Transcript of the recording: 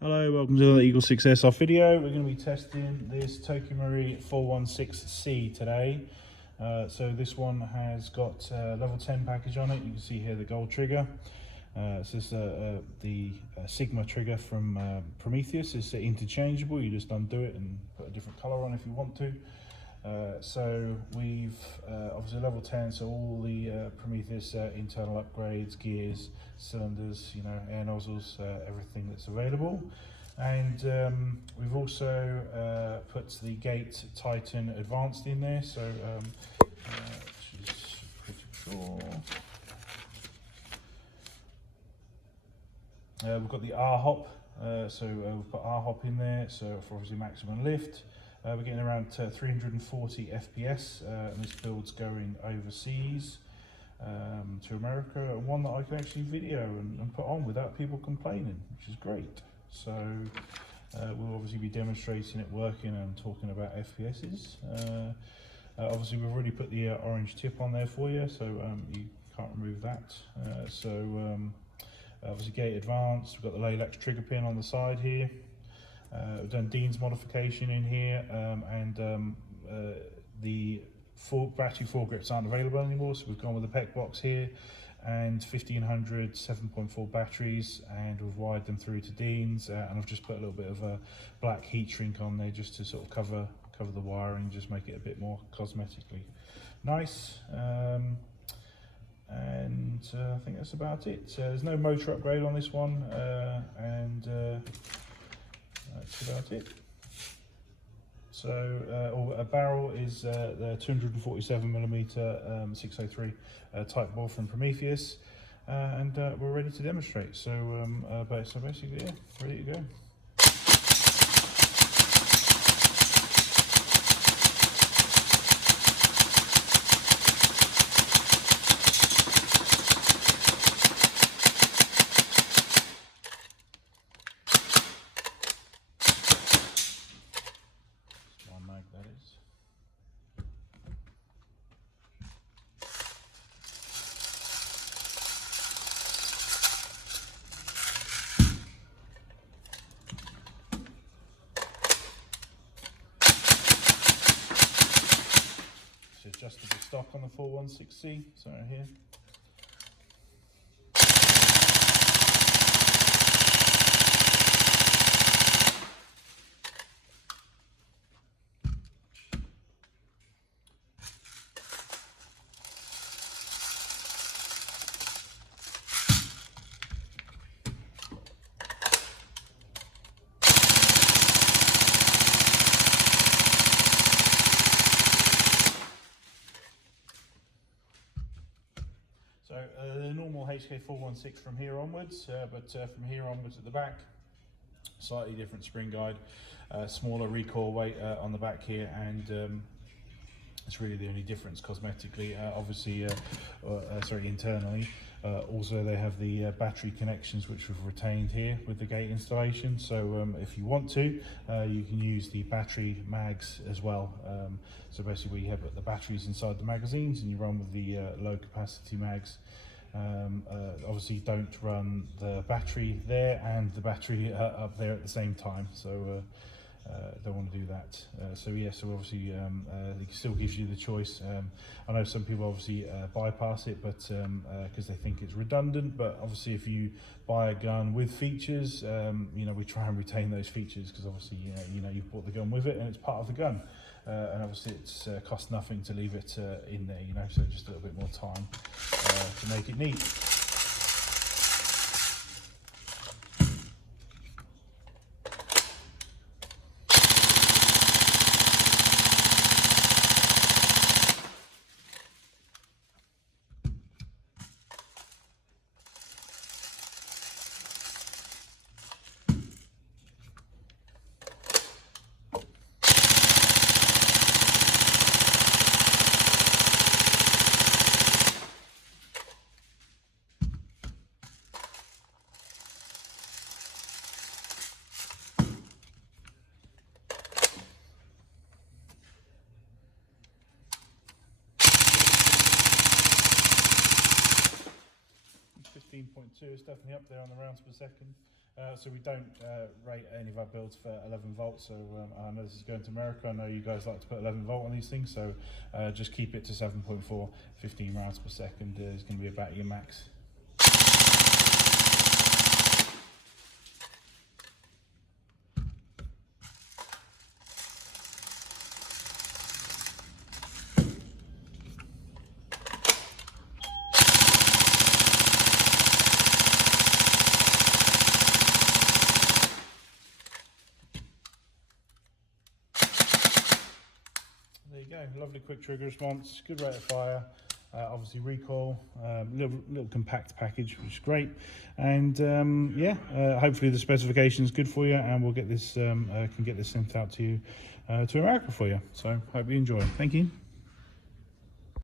Hello, welcome to the EagleSix Airsoft video. We're going to be testing this Tokimori 416C today. So this one has got level 10 package on it. You can see here the gold trigger. This is the Sigma trigger from Prometheus. It's interchangeable. You just undo it and put a different color on if you want to. So we've obviously level 10, so all the Prometheus internal upgrades, gears, cylinders, air nozzles, everything that's available. And we've also put the Gate Titan Advanced in there, so which is pretty cool. We've got the R-hop, so we've got R-hop in there, so for obviously maximum lift. We're getting around 340 FPS, and this build's going overseas to America, and one that I can actually video and put on without people complaining, which is great. So we'll obviously be demonstrating it working and talking about FPSs. Obviously we've already put the orange tip on there for you, so you can't remove that. Obviously Gate Advanced, we've got the Lipo trigger pin on the side here. We've done Dean's modification in here, and the battery foregrips aren't available anymore, so we've gone with the PEC box here, and 1500 7.4 batteries, and we've wired them through to Dean's, and I've just put a little bit of a black heat shrink on there just to sort of cover the wiring, just make it a bit more cosmetically nice. And I think that's about it. There's no motor upgrade on this one, and that's about it. So a barrel is the 247mm 603 tightbore from Prometheus, and we're ready to demonstrate. So basically, yeah, ready to go. That is. It's adjustable stock on the 416C, so right here. So the normal HK 416 from here onwards, but from here onwards at the back, slightly different spring guide, smaller recoil weight on the back here, and it's really the only difference cosmetically. Obviously, internally. Also, they have the battery connections which we've retained here with the gate installation. So if you want to, you can use the battery mags as well. So basically, you have the batteries inside the magazines, and you run with the low capacity mags. Obviously, don't run the battery there and the battery up there at the same time. So don't want to do that. So obviously it still gives you the choice. I know some people obviously bypass it, but because they think it's redundant. But obviously, if you buy a gun with features, we try and retain those features, because obviously you've bought the gun with it and it's part of the gun. And obviously it's cost nothing to leave it in there, so just a little bit more time to make it neat. .2 is definitely up there on the rounds per second. So we don't rate any of our builds for 11 volts, so I know this is going to America. I know you guys like to put 11 volt on these things, so just keep it to 7.4, 15 rounds per second is going to be about your max. There you go, lovely quick trigger response, good rate of fire, obviously recoil, little compact package, which is great. And yeah, hopefully the specification is good for you, and we'll get this can get this sent out to you to America for you. So hope you enjoy. Thank you.